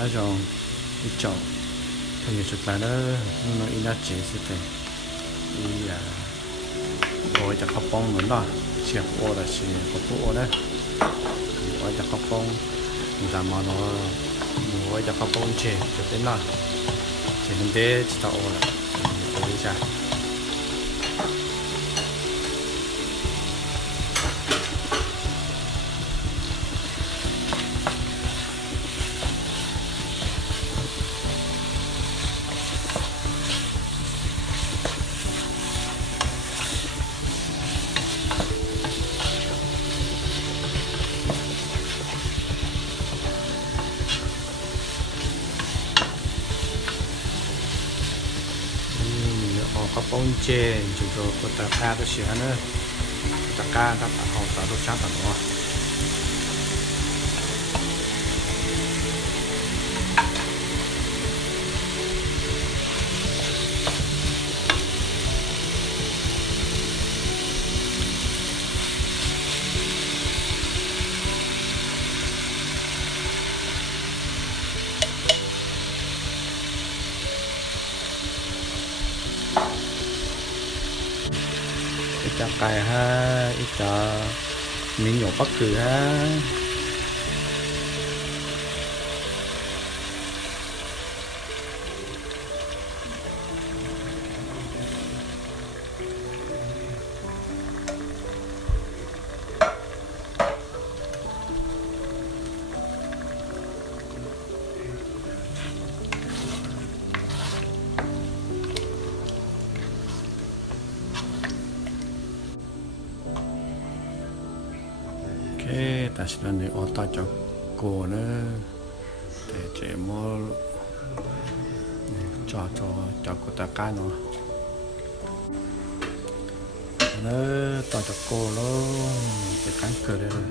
nó rồi ít chọn thì nhiều chút lại đó nó ít nó chỉ sẽ thế đi ôi chắc khóc bông nữa đó chiếc ô là chỉ có phụ ô đấy ôi chắc khóc bông làm mà nó ôi chắc khóc bông chè cho đến nào chỉ nên để chỉ tao ô là tôi đi ra có bông chè chúng tôi có tất cả các sự nữa tất cả các bạn họ tạo được sáng tạo đó ít cho cài ha ít cho miếng nhỏ bất cứ ha 다시 는 어디다 적고는 대체 뭐 cho cô ta cái nó to cho cô nó cái cắn cửa đây rồi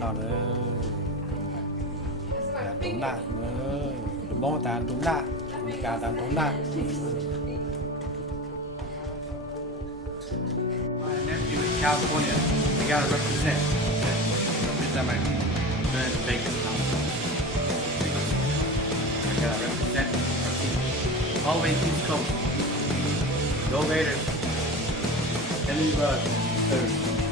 nào nữa là đúng lại nữa đúng bóng ta đúng lại cả ta đúng lại my nephew in California I gotta represent my Vegas house I gotta represent always East Coast go Raiders Henry Ruggs third